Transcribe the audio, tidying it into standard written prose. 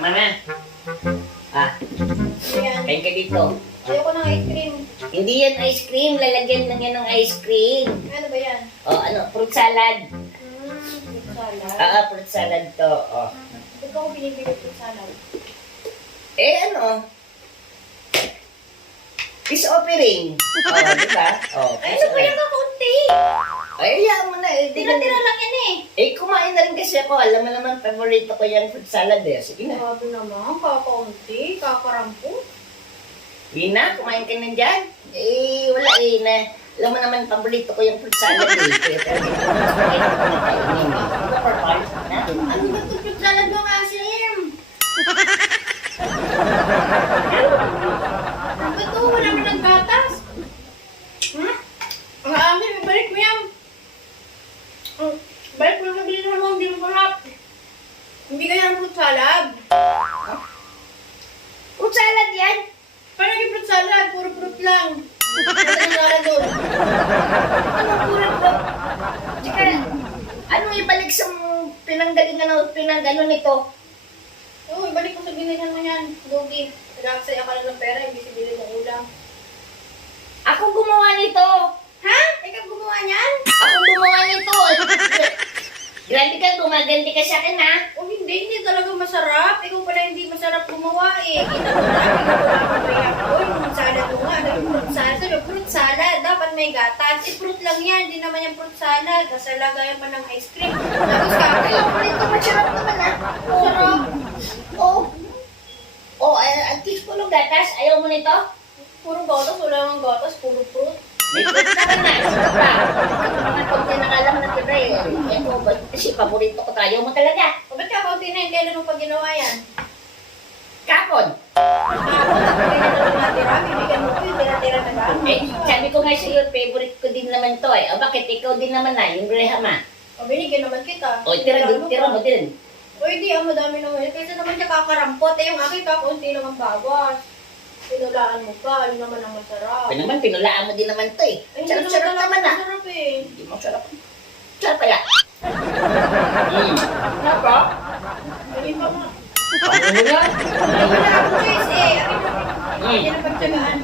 Tama na. Ah, Ayan. kain ka dito. Ayoko ng ice cream. Hindi yan ice cream. Lalagyan lang yan ng ice cream. Ano ba yan? O, ano, fruit salad. Fruit salad. Fruit salad to. O. Ba't ako binibili fruit salad? Eh, ano? Peace offering. O, diba? O, Ay, peace ano ba yan offering. kakaunti? Ay, hayaan mo na. Eh, Tira-tira lang yan eh. Eh, kumain na rin kasi ako. Alam mo naman, favorito ko yung fruit salad eh. Sige na. Grabe naman, kakaunti, kakarampo. Lina, kumain ka na dyan? Eh, wala eh. Na, alam mo naman, paborito ko yung fruit salad eh. Kaya talaga, kumain ko na kainin eh. Ano ba ito fruit salad mo, Asim? Ano ba ito? Wala mo naggatas? Hmm? Ang amin, ibalik mo yan. Balik mo na bilhin mo, hindi mo marap. Hindi ka yan fruit salad. Fruit salad yan? Paano yung fruit salad? Puro fruit lang. Ano yung salad doon? Anong kurang ko? Tsaka, anong ibalik sa pinanggalingan o pinagano nito? Oo, ibalik mo sa binilhan mo yan. Lugi. Nag-aksaya ka lang ng pera, hindi si bilhin ng ulam. Ako gumawa nito. Ha? Ikaw gumawa niyan? Ako gumawa nito. Grabe ka, gumaganti ka sa akin ha. O hindi talaga masarap. Ikaw pala hindi masarap gumawa eh. Kita mo na, ikaw wala kang kaya ko. Yung salad mo nga, ano yung fruit salad? Sabi, fruit salad, dapat may gatas. Eh, fruit lang yan, hindi naman yung fruit salad. Kasi lagayan pa ng ice cream. Tapos Ayaw kakain. ko nito, masarap naman ha. Sarap. Oo. Oh, at least puno gatas. Ayaw mo nito? Puro gatas, wala nang gatas, puro fruit. May fruit naman na. Ito pa. Mga konti na alam na tira eh. Ito, kasi paborito ko tayo mo talaga. O ba't kakaunti na yun? Kailan mo pa ginawa yan? Kapon. Kailan na natira? Bibigyan mo ko yung tira-tira na ba? Eh, sabi ko nga sa'yo, favorite ko din naman to eh. O bakit ikaw din naman na, yung Brehama? O binigyan naman kita. O tira mo din. O hindi, ang madami naman. Kaysa naman siya kakarampot. Eh, yung akin kakaunti naman bawas. Pinulaan mo pa. Yun naman ang masarap. Kaya naman, pinulaan mo din naman to eh. Ay, hindi Sarap-sarap talaga naman ah. masarap eh. Hindi mo sarap. Sarap kaya. Sarap ah. Hindi pa nga. Ano mo yan? Wala akong choice eh. Akin na. Mm. Hindi na pagtsagaan.